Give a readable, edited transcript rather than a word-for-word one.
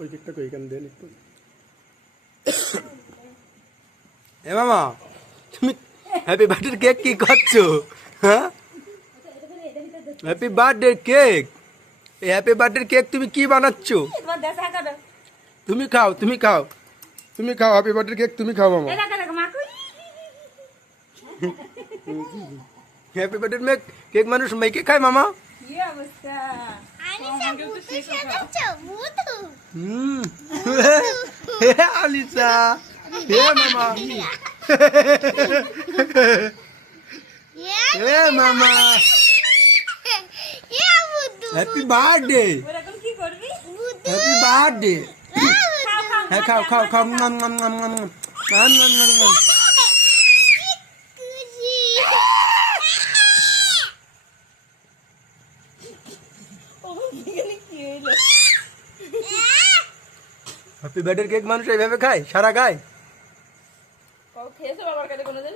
ওই কেকটা কই কেন দেন একটু। এ মামা তুমি হ্যাপি বার্থডে কেক কি করছো? হ্যাঁ, হ্যাপি বার্থডে কেক, এই হ্যাপি বার্থডে কেক তুমি কি বানাচ্ছো? তুমি খাও, তুমি খাও, তুমি খাও, হ্যাপি বার্থডে কেক তুমি খাও মামা। হ্যাপি বার্থডে কেক মানুষ মেখে খায় মামা। আলিসা, হে মামা, হে মামা, হ্যাপি বার্থডে, হ্যাপি বার্থডে। হ্যাঁ খাও খাও খাও, নাম নাম নাম নাম নাম নাম নাম নাম। হ্যাপি বার্থডে কেক মানুষ এইভাবে খায়, সারা খায়। খেয়েছো বাবার কাছে কোনোদিন?